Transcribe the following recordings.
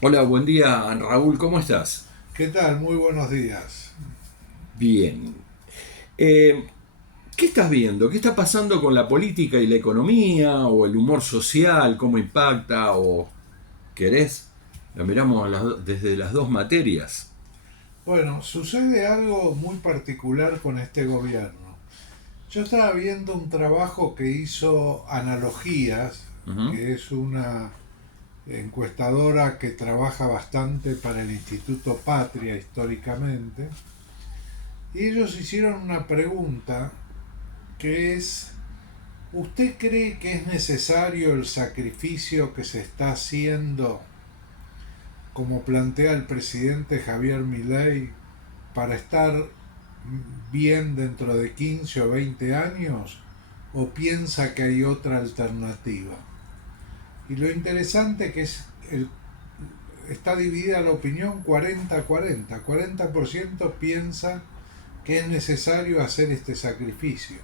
Hola, buen día, Raúl, ¿cómo estás? ¿Qué tal? Muy buenos días. Bien. Eh, ¿Qué estás viendo? ¿Qué está pasando con la política y la economía o el humor social? ¿Cómo impacta? ¿O querés? Lo miramos desde las dos materias. Bueno, sucede algo muy particular con este gobierno. Yo estaba viendo un trabajo que hizo Analogías, Ujú. que es una encuestadora que trabaja bastante para el Instituto Patria históricamente, y ellos hicieron una pregunta que es, ¿usted cree que es necesario el sacrificio que se está haciendo, como plantea el presidente Javier Milei, para estar bien dentro de 15 o 20 años, o piensa que hay otra alternativa? Y lo interesante que es, está dividida la opinión 40-40. 40% piensa que es necesario hacer este sacrificio.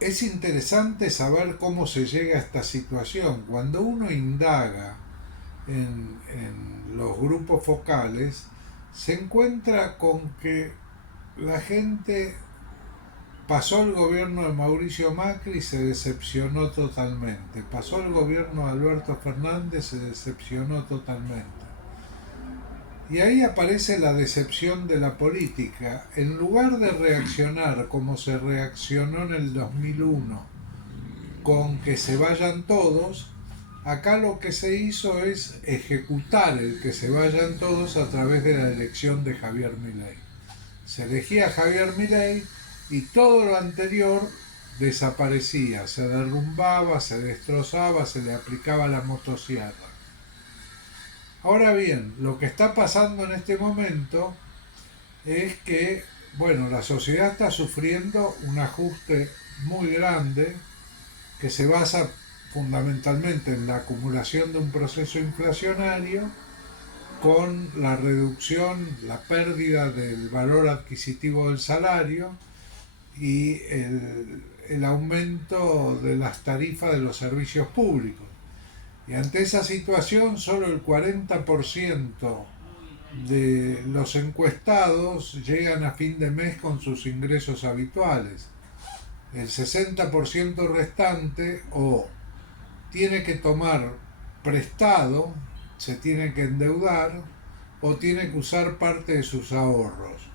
Es interesante saber cómo se llega a esta situación. Cuando uno indaga en los grupos focales, se encuentra con que la gente pasó el gobierno de Mauricio Macri y se decepcionó totalmente. Pasó el gobierno de Alberto Fernández, se decepcionó totalmente. Y ahí aparece la decepción de la política. En lugar de reaccionar como se reaccionó en el 2001, con que se vayan todos, acá lo que se hizo es ejecutar el que se vayan todos a través de la elección de Javier Milei. Se elegía a Javier Milei y todo lo anterior desaparecía, se derrumbaba, se destrozaba, se le aplicaba la motosierra. Ahora bien, lo que está pasando en este momento es que, bueno, la sociedad está sufriendo un ajuste muy grande que se basa fundamentalmente en la acumulación de un proceso inflacionario con la reducción, la pérdida del valor adquisitivo del salario y el aumento de las tarifas de los servicios públicos. Y ante esa situación, solo el 40% de los encuestados llegan a fin de mes con sus ingresos habituales. El 60% restante o tiene que tomar prestado, se tiene que endeudar o tiene que usar parte de sus ahorros.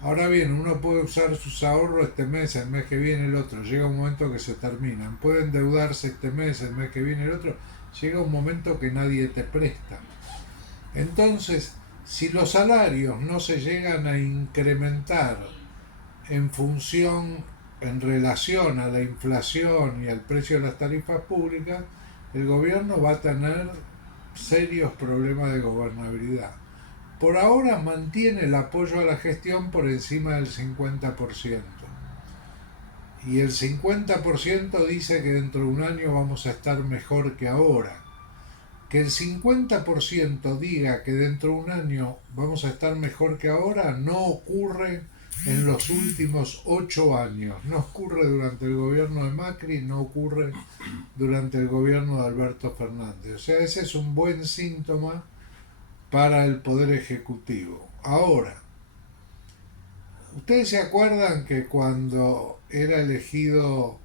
Ahora bien, uno puede usar sus ahorros este mes, el mes que viene, el otro. Llega un momento que se terminan. Puede endeudarse este mes, el mes que viene, el otro. Llega un momento que nadie te presta. Entonces, si los salarios no se llegan a incrementar en función, en relación a la inflación y al precio de las tarifas públicas, el gobierno va a tener serios problemas de gobernabilidad. Por ahora mantiene el apoyo a la gestión por encima del 50%. Y el 50% dice que dentro de un año vamos a estar mejor que ahora. Que el 50% diga que dentro de un año vamos a estar mejor que ahora no ocurre en los últimos 8 años. No ocurre durante el gobierno de Macri, no ocurre durante el gobierno de Alberto Fernández. O sea, ese es un buen síntoma para el Poder Ejecutivo. Ahora, ¿ustedes se acuerdan que cuando era elegido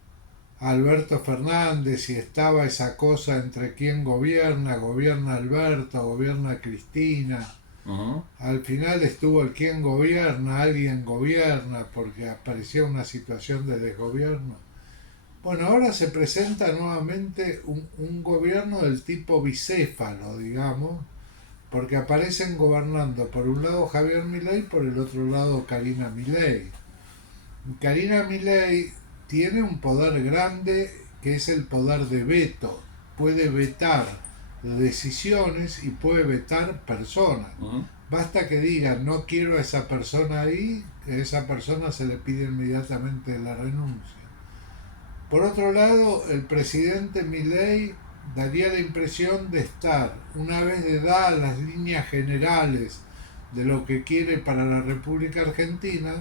Alberto Fernández y estaba esa cosa entre quién gobierna, gobierna Alberto, gobierna Cristina? Ujú. Al final estuvo el quién gobierna, alguien gobierna, porque aparecía una situación de desgobierno. Bueno, ahora se presenta nuevamente un gobierno del tipo bicéfalo, digamos, porque aparecen gobernando por un lado Javier Milei, por el otro lado Karina Milei. Karina Milei tiene un poder grande que es el poder de veto. Puede vetar decisiones y puede vetar personas. Ujú. Basta que diga no quiero a esa persona ahí, que a esa persona se le pide inmediatamente la renuncia. Por otro lado, el presidente Milei daría la impresión de estar, una vez de dadas las líneas generales de lo que quiere para la República Argentina,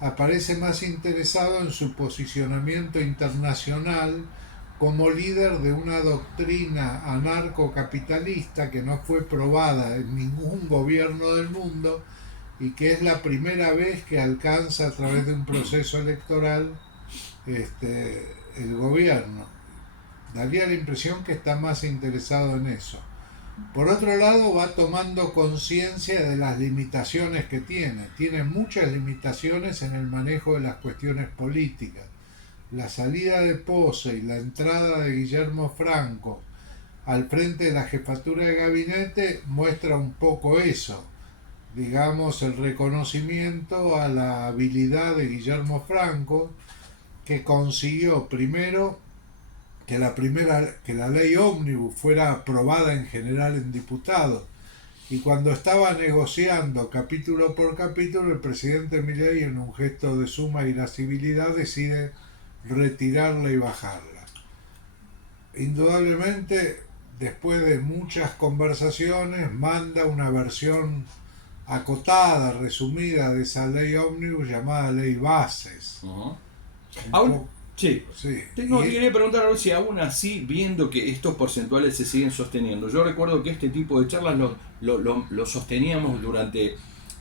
aparece más interesado en su posicionamiento internacional como líder de una doctrina anarcocapitalista que no fue probada en ningún gobierno del mundo y que es la primera vez que alcanza a través de un proceso electoral el gobierno. Daría la impresión que está más interesado en eso. Por otro lado, va tomando conciencia de las limitaciones que tiene. Tiene muchas limitaciones en el manejo de las cuestiones políticas. La salida de Pose y la entrada de Guillermo Franco al frente de la jefatura de gabinete muestra un poco eso. Digamos, el reconocimiento a la habilidad de Guillermo Franco, que consiguió primero que la ley ómnibus fuera aprobada en general en diputados, y cuando estaba negociando capítulo por capítulo, el presidente Milei, en un gesto de suma irascibilidad, decide retirarla y bajarla. Indudablemente, después de muchas conversaciones, manda una versión acotada, resumida de esa ley ómnibus llamada ley bases. Aún, sí. Sí. No, quería preguntar si aún así, viendo que estos porcentuales se siguen sosteniendo. Yo recuerdo que este tipo de charlas lo sosteníamos durante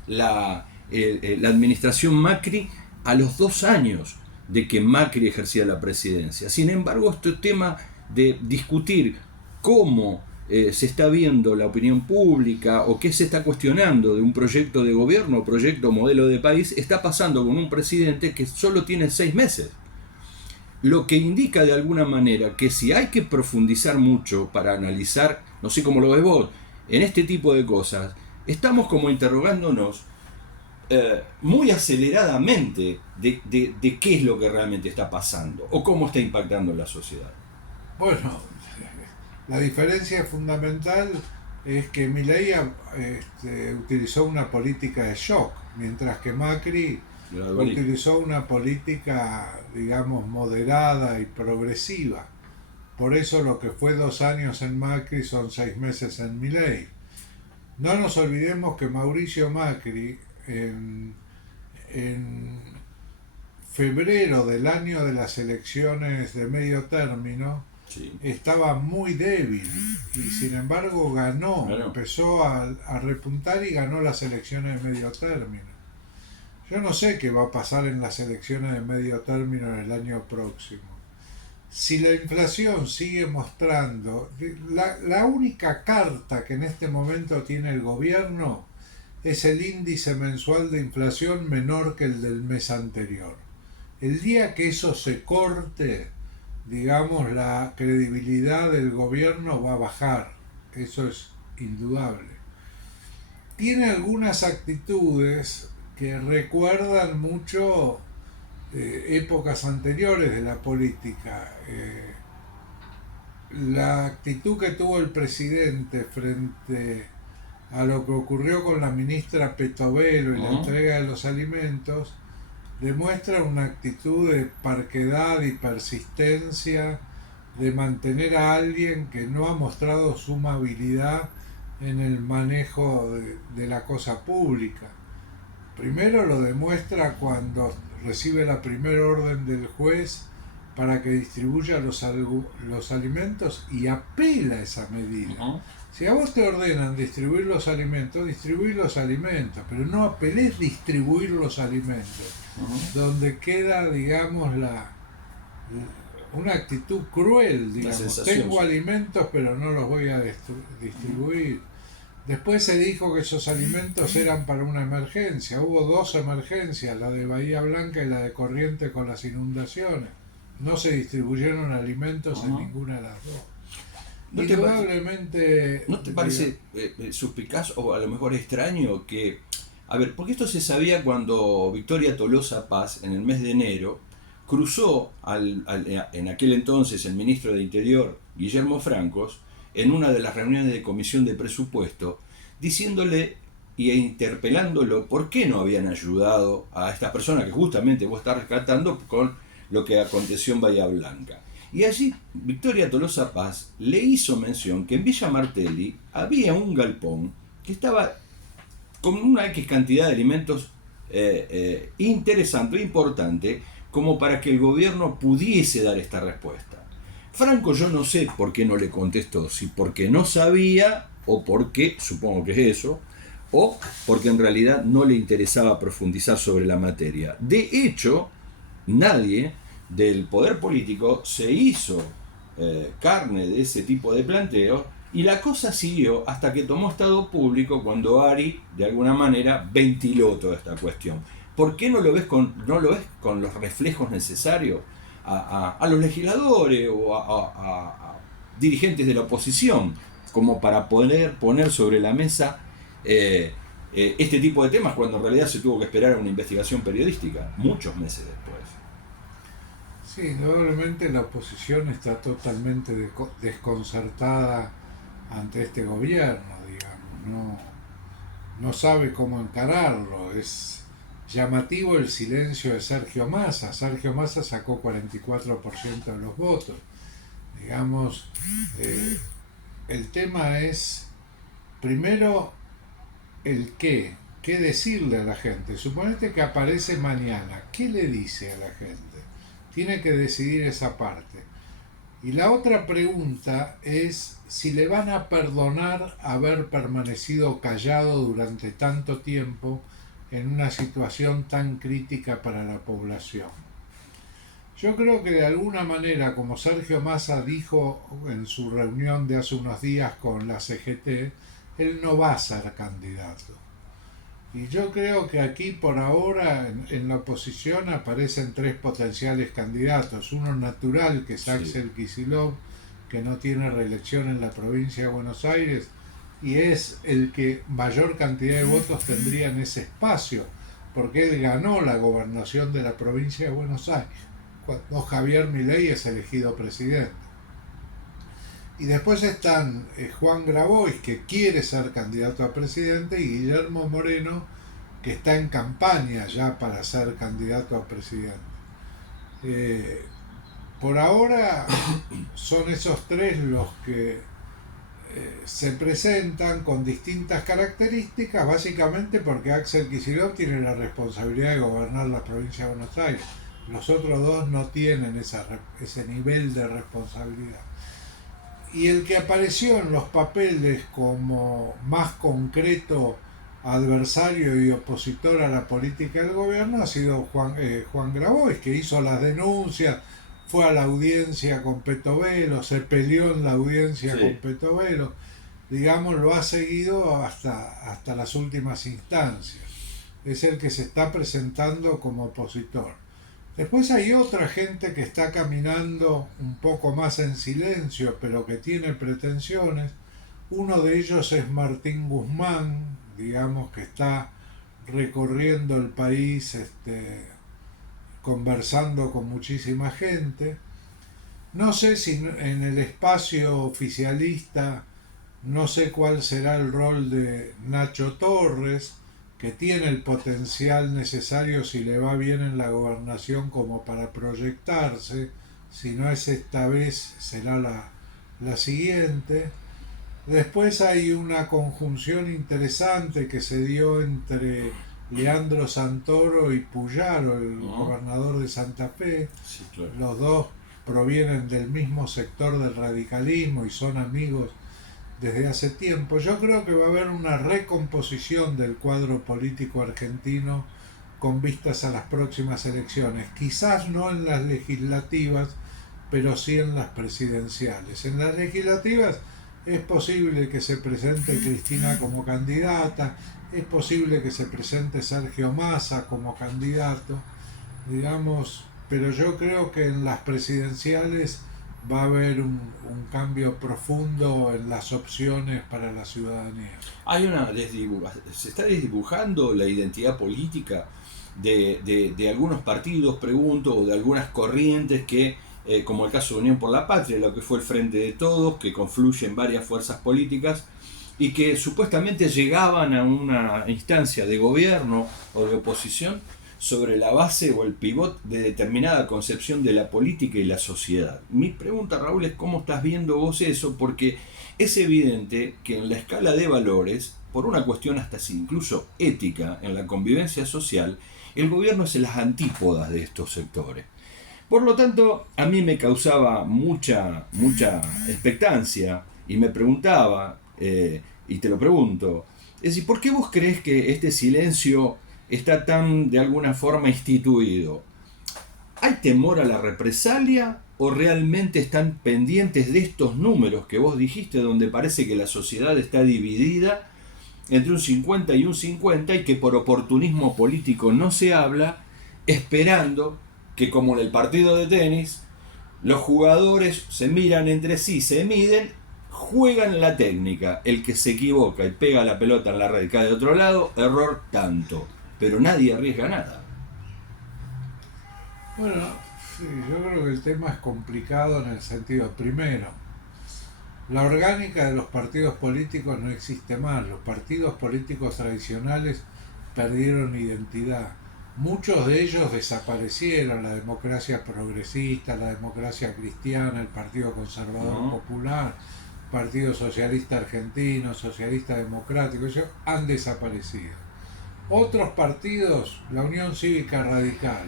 la administración Macri a los 2 años de que Macri ejercía la presidencia. Sin embargo, este tema de discutir cómo se está viendo la opinión pública o qué se está cuestionando de un proyecto de gobierno o proyecto modelo de país está pasando con un presidente que solo tiene 6 meses. Lo que indica de alguna manera que si hay que profundizar mucho para analizar, no sé cómo lo ves vos, en este tipo de cosas, estamos como interrogándonos muy aceleradamente de qué es lo que realmente está pasando o cómo está impactando en la sociedad. Bueno, la diferencia fundamental es que Milei utilizó una política de shock, mientras que Macri utilizó una política, digamos, moderada y progresiva. Por eso lo que fue 2 años en Macri son 6 meses en Milei. No nos olvidemos que Mauricio Macri en febrero del año de las elecciones de medio término, sí, estaba muy débil y sin embargo ganó, empezó a repuntar y ganó las elecciones de medio término. Yo no sé qué va a pasar en las elecciones de medio término en el año próximo. Si la inflación sigue mostrando, la única carta que en este momento tiene el gobierno es el índice mensual de inflación menor que el del mes anterior. El día que eso se corte, digamos, la credibilidad del gobierno va a bajar. Eso es indudable. Tiene algunas actitudes que recuerdan mucho épocas anteriores de la política. La actitud que tuvo el presidente frente a lo que ocurrió con la ministra Petovelo y la entrega de los alimentos demuestra una actitud de parquedad y persistencia de mantener a alguien que no ha mostrado suma habilidad en el manejo de la cosa pública. Primero lo demuestra cuando recibe la primera orden del juez para que distribuya los alimentos y apela a esa medida. Si a vos te ordenan distribuir los alimentos, pero no apelés distribuir los alimentos, donde queda, digamos, una actitud cruel, digamos. Tengo alimentos, pero no los voy a distribuir. Después se dijo que esos alimentos eran para una emergencia. Hubo 2 emergencias, la de Bahía Blanca y la de Corrientes con las inundaciones. No se distribuyeron alimentos en ninguna de las 2. Indudablemente... ¿No te parece suspicaz o a lo mejor extraño que... A ver, porque esto se sabía cuando Victoria Tolosa Paz, en el mes de enero, cruzó en aquel entonces el ministro de Interior, Guillermo Francos, en una de las reuniones de comisión de presupuesto, diciéndole e interpelándolo por qué no habían ayudado a esta persona que justamente vos estás rescatando con lo que aconteció en Bahía Blanca. Y allí Victoria Tolosa Paz le hizo mención que en Villa Martelli había un galpón que estaba con una X cantidad de alimentos interesante, importante, como para que el gobierno pudiese dar esta respuesta. Franco yo no sé por qué no le contestó, si porque no sabía o porque, supongo que es eso, o porque en realidad no le interesaba profundizar sobre la materia. De hecho, nadie del poder político se hizo carne de ese tipo de planteo y la cosa siguió hasta que tomó estado público cuando Ari, de alguna manera, ventiló toda esta cuestión. ¿Por qué no lo ves con los reflejos necesarios a los legisladores o a dirigentes de la oposición como para poder poner sobre la mesa este tipo de temas cuando en realidad se tuvo que esperar a una investigación periodística muchos meses después? Sí, indudablemente la oposición está totalmente desconcertada ante este gobierno, digamos, no sabe cómo encararlo. Es llamativo el silencio de Sergio Massa. Sergio Massa sacó 44% de los votos. Digamos, el tema es, primero, el qué decirle a la gente. Suponete que aparece mañana, ¿qué le dice a la gente? Tiene que decidir esa parte. Y la otra pregunta es si le van a perdonar haber permanecido callado durante tanto tiempo en una situación tan crítica para la población. Yo creo que de alguna manera, como Sergio Massa dijo en su reunión de hace unos días con la CGT, él no va a ser candidato. Y yo creo que aquí por ahora en la oposición aparecen tres potenciales candidatos. Uno natural, que es Axel Kicillof, que no tiene reelección en la provincia de Buenos Aires, y es el que mayor cantidad de votos tendría en ese espacio, porque él ganó la gobernación de la provincia de Buenos Aires, cuando Javier Milei es elegido presidente. Y después están Juan Grabois, que quiere ser candidato a presidente, y Guillermo Moreno, que está en campaña ya para ser candidato a presidente. Por ahora son esos tres los que se presentan con distintas características, básicamente porque Axel Kicillof tiene la responsabilidad de gobernar la provincia de Buenos Aires. Los otros dos no tienen ese nivel de responsabilidad. Y el que apareció en los papeles como más concreto adversario y opositor a la política del gobierno ha sido Juan Grabois, que hizo las denuncias, fue a la audiencia con Petovelo, se peleó en la audiencia con Petovelo, digamos, lo ha seguido hasta las últimas instancias. Es el que se está presentando como opositor. Después hay otra gente que está caminando un poco más en silencio, pero que tiene pretensiones. Uno de ellos es Martín Guzmán, digamos, que está recorriendo el país, conversando con muchísima gente. No sé si en el espacio oficialista, no sé cuál será el rol de Nacho Torres, que tiene el potencial necesario si le va bien en la gobernación como para proyectarse. Si no es esta vez, será la siguiente. Después hay una conjunción interesante que se dio entre Leandro Santoro y Puyaro, el gobernador de Santa Fe. Sí, claro. Los dos provienen del mismo sector del radicalismo y son amigos desde hace tiempo. Yo creo que va a haber una recomposición del cuadro político argentino con vistas a las próximas elecciones. Quizás no en las legislativas, pero sí en las presidenciales. En las legislativas es posible que se presente Cristina como candidata, es posible que se presente Sergio Massa como candidato, digamos, pero yo creo que en las presidenciales va a haber un cambio profundo en las opciones para la ciudadanía. Se está desdibujando la identidad política de algunos partidos, pregunto, o de algunas corrientes que, como el caso de Unión por la Patria, lo que fue el Frente de Todos, que confluye en varias fuerzas políticas y que supuestamente llegaban a una instancia de gobierno o de oposición sobre la base o el pivot de determinada concepción de la política y la sociedad. Mi pregunta, Raúl, es cómo estás viendo vos eso, porque es evidente que en la escala de valores, por una cuestión hasta así, incluso ética en la convivencia social, el gobierno es en las antípodas de estos sectores. Por lo tanto, a mí me causaba mucha expectancia y me preguntaba, y te lo pregunto, es decir, ¿por qué vos crees que este silencio está tan de alguna forma instituido? ¿Hay temor a la represalia o realmente están pendientes de estos números que vos dijiste, donde parece que la sociedad está dividida entre un 50 y un 50 y que por oportunismo político no se habla, esperando que, como en el partido de tenis, los jugadores se miran entre sí, se miden, juegan la técnica? El que se equivoca y pega la pelota en la red cae de otro lado, error tanto, pero nadie arriesga nada. Bueno, sí, yo creo que el tema es complicado en el sentido, primero, la orgánica de los partidos políticos no existe más. Los partidos políticos tradicionales perdieron identidad. Muchos de ellos desaparecieron, la democracia progresista, la democracia cristiana, el Partido Conservador Popular, Partido Socialista Argentino, Socialista Democrático, ellos han desaparecido. Otros partidos, la Unión Cívica Radical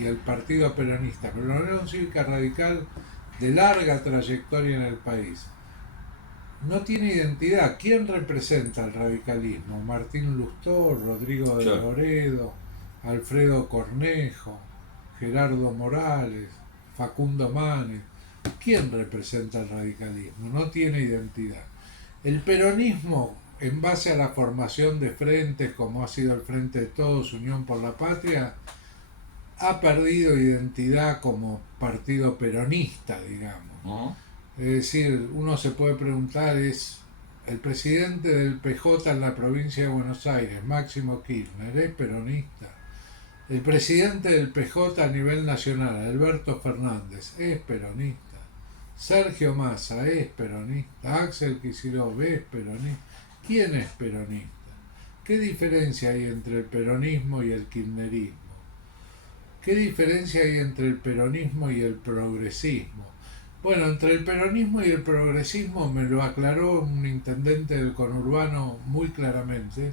y el Partido Peronista, pero la Unión Cívica Radical de larga trayectoria en el país, no tiene identidad. ¿Quién representa el radicalismo? Martín Lustó, Rodrigo de Loredo, Alfredo Cornejo, Gerardo Morales, Facundo Manes. ¿Quién representa el radicalismo? No tiene identidad. El peronismo, en base a la formación de frentes, como ha sido el Frente de Todos, Unión por la Patria, ha perdido identidad como partido peronista, digamos. Es decir, uno se puede preguntar, es el presidente del PJ en la provincia de Buenos Aires, Máximo Kirchner, ¿es peronista? El presidente del PJ a nivel nacional, Alberto Fernández, es peronista. Sergio Massa es peronista. Axel Kicillof es peronista. ¿Quién es peronista? ¿Qué diferencia hay entre el peronismo y el kirchnerismo? ¿Qué diferencia hay entre el peronismo y el progresismo? Bueno, entre el peronismo y el progresismo me lo aclaró un intendente del conurbano muy claramente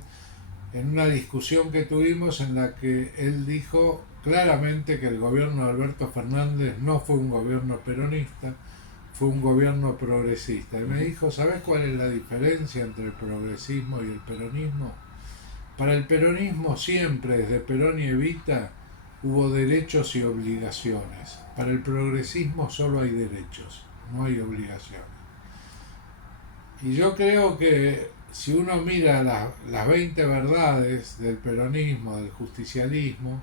en una discusión que tuvimos, en la que él dijo claramente que el gobierno de Alberto Fernández no fue un gobierno peronista, fue un gobierno progresista. Y me dijo, ¿sabes cuál es la diferencia entre el progresismo y el peronismo? Para el peronismo siempre, desde Perón y Evita, hubo derechos y obligaciones. Para el progresismo solo hay derechos, no hay obligaciones. Y yo creo que si uno mira las 20 verdades del peronismo, del justicialismo,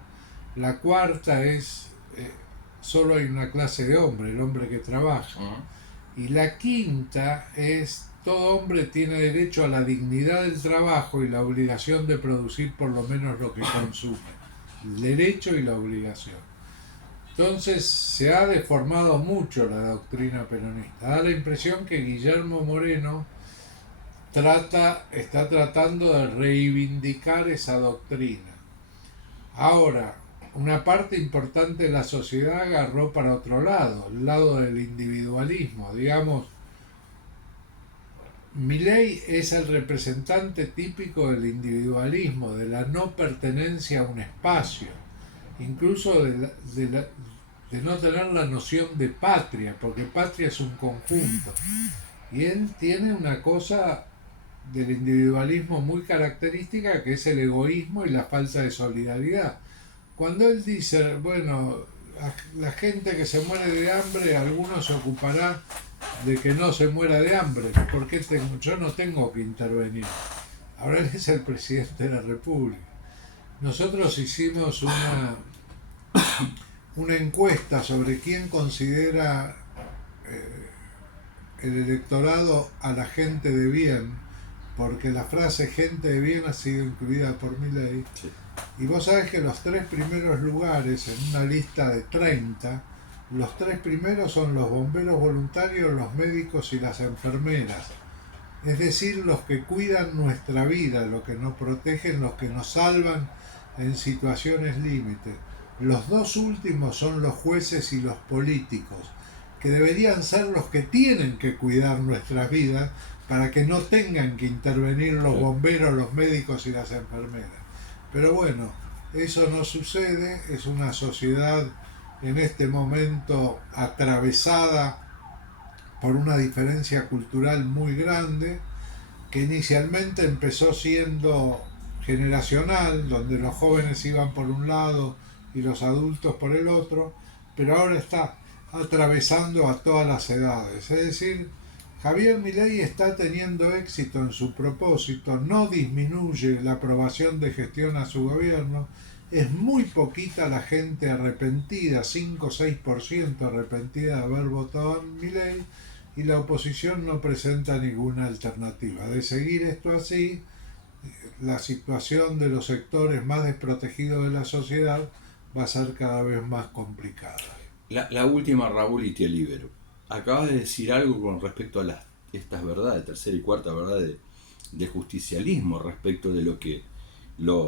la cuarta es solo hay una clase de hombre, el hombre que trabaja. Y la quinta es todo hombre tiene derecho a la dignidad del trabajo y la obligación de producir por lo menos lo que consume. El derecho y la obligación. Entonces se ha deformado mucho la doctrina peronista. Da la impresión que Guillermo Moreno está tratando de reivindicar esa doctrina. Ahora, una parte importante de la sociedad agarró para otro lado, el lado del individualismo. Digamos, Milei es el representante típico del individualismo, de la no pertenencia a un espacio, incluso de no tener la noción de patria, porque patria es un conjunto. Y él tiene una cosa del individualismo muy característica, que es el egoísmo y la falta de solidaridad. Cuando él dice, bueno, la gente que se muere de hambre, alguno se ocupará de que no se muera de hambre, porque yo no tengo que intervenir. Ahora él es el presidente de la República. Nosotros hicimos una encuesta sobre quién considera el electorado a la gente de bien, porque la frase gente de bien ha sido incluida por Milei. Sí. Y vos sabés que los 3 primeros lugares en una lista de 30, los 3 primeros son los bomberos voluntarios, los médicos y las enfermeras. Es decir, los que cuidan nuestra vida, los que nos protegen, los que nos salvan en situaciones límite. Los 2 últimos son los jueces y los políticos, que deberían ser los que tienen que cuidar nuestras vidas para que no tengan que intervenir los bomberos, los médicos y las enfermeras. Pero bueno, eso no sucede, es una sociedad en este momento atravesada por una diferencia cultural muy grande, que inicialmente empezó siendo generacional, donde los jóvenes iban por un lado y los adultos por el otro, pero ahora está atravesando a todas las edades. Es decir, Javier Milei está teniendo éxito en su propósito, no disminuye la aprobación de gestión a su gobierno, es muy poquita la gente arrepentida, 5 o 6% arrepentida de haber votado a Milei, y la oposición no presenta ninguna alternativa. De seguir esto así, la situación de los sectores más desprotegidos de la sociedad va a ser cada vez más complicada. La última, Raúl, y te libero. Acabas de decir algo con respecto a estas verdades, tercera y cuarta verdad de justicialismo, respecto de lo que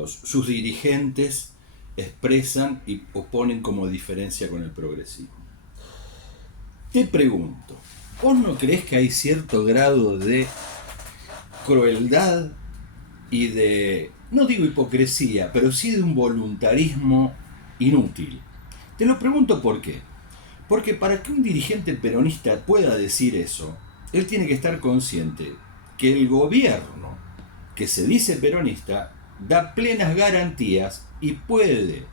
sus dirigentes expresan y oponen como diferencia con el progresismo. Te pregunto, ¿vos no crees que hay cierto grado de crueldad y de, no digo hipocresía, pero sí de un voluntarismo inútil? Te lo pregunto por qué. Porque para que un dirigente peronista pueda decir eso, él tiene que estar consciente que el gobierno que se dice peronista da plenas garantías y puede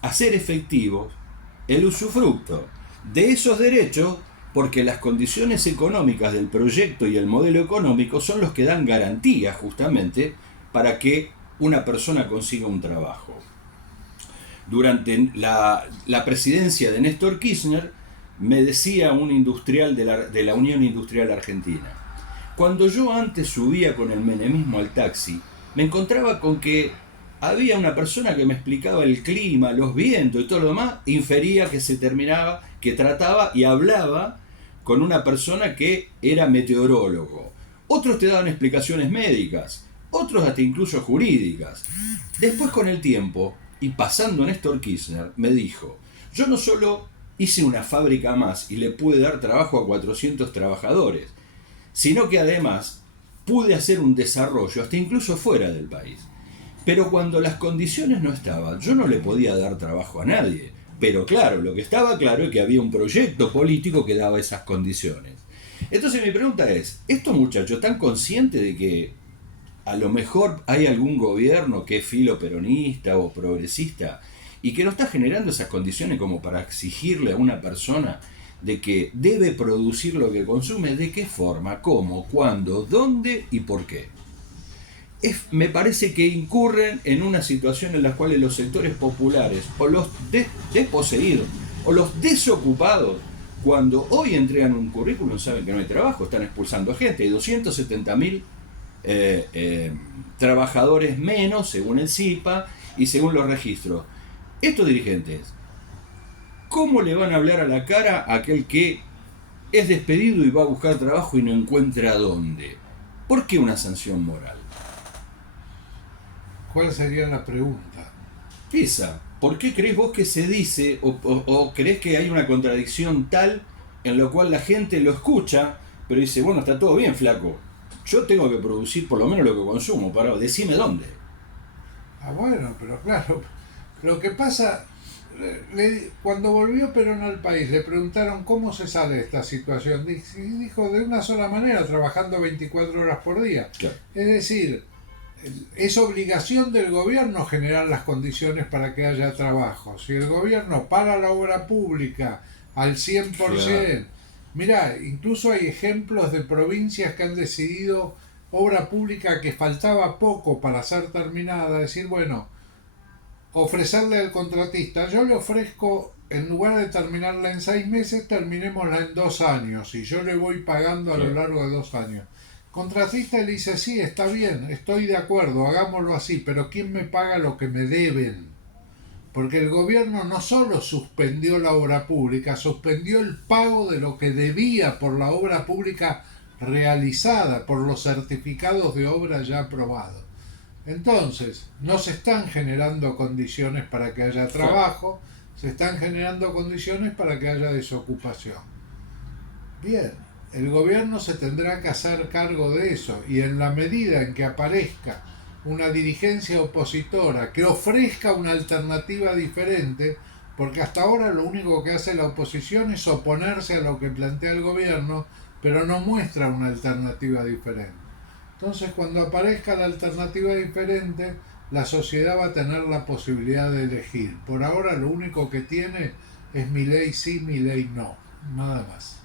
hacer efectivo el usufructo de esos derechos, porque las condiciones económicas del proyecto y el modelo económico son los que dan garantía justamente para que una persona consiga un trabajo. Durante la presidencia de Néstor Kirchner, me decía un industrial de la Unión Industrial Argentina, cuando yo antes subía con el menemismo al taxi, me encontraba con que había una persona que me explicaba el clima, los vientos y todo lo demás, infería que se terminaba, que trataba y hablaba con una persona que era meteorólogo. Otros te daban explicaciones médicas, otros hasta incluso jurídicas. Después, con el tiempo, y pasando Néstor Kirchner, me dijo, yo no solo hice una fábrica más y le pude dar trabajo a 400 trabajadores, sino que además pude hacer un desarrollo hasta incluso fuera del país. Pero cuando las condiciones no estaban, yo no le podía dar trabajo a nadie. Pero claro, lo que estaba claro es que había un proyecto político que daba esas condiciones. Entonces mi pregunta es, ¿estos muchachos están conscientes de que a lo mejor hay algún gobierno que es filo peronista o progresista y que no está generando esas condiciones como para exigirle a una persona de que debe producir lo que consume? ¿De qué forma? ¿Cómo? ¿Cuándo? ¿Dónde? ¿Y por qué? Me parece que incurren en una situación en la cual los sectores populares o los desposeídos o los desocupados, cuando hoy entregan un currículum, saben que no hay trabajo, están expulsando gente. Hay 270.000 trabajadores menos según el CIPA y según los registros. Estos dirigentes, ¿cómo le van a hablar a la cara a aquel que es despedido y va a buscar trabajo y no encuentra dónde? ¿Por qué una sanción moral? ¿Cuál sería la pregunta? Esa, ¿por qué crees vos que se dice o crees que hay una contradicción tal en lo cual la gente lo escucha, pero dice, bueno, está todo bien, flaco, yo tengo que producir por lo menos lo que consumo, para decime dónde? Bueno, pero claro, lo que pasa, cuando volvió Perón al país, le preguntaron cómo se sale de esta situación. Y dijo, de una sola manera, trabajando 24 horas por día. Claro. Es decir, es obligación del gobierno generar las condiciones para que haya trabajo. Si el gobierno para la obra pública al 100%, claro. Mirá, incluso hay ejemplos de provincias que han decidido obra pública que faltaba poco para ser terminada, decir, bueno, ofrecerle al contratista, yo le ofrezco, en lugar de terminarla en 6 meses, terminémosla en 2 años y yo le voy pagando a lo largo de 2 años. Contratista le dice, sí, está bien, estoy de acuerdo, hagámoslo así, pero ¿quién me paga lo que me deben? Porque el gobierno no solo suspendió la obra pública, suspendió el pago de lo que debía por la obra pública realizada, por los certificados de obra ya aprobados. Entonces, no se están generando condiciones para que haya trabajo, se están generando condiciones para que haya desocupación. Bien, el gobierno se tendrá que hacer cargo de eso, y en la medida en que aparezca una dirigencia opositora que ofrezca una alternativa diferente, Porque hasta ahora lo único que hace la oposición es oponerse a lo que plantea el gobierno, pero no muestra una alternativa diferente. Entonces, cuando aparezca la alternativa diferente, la sociedad va a tener la posibilidad de elegir. Por ahora lo único que tiene es mi ley sí, mi ley no. Nada más.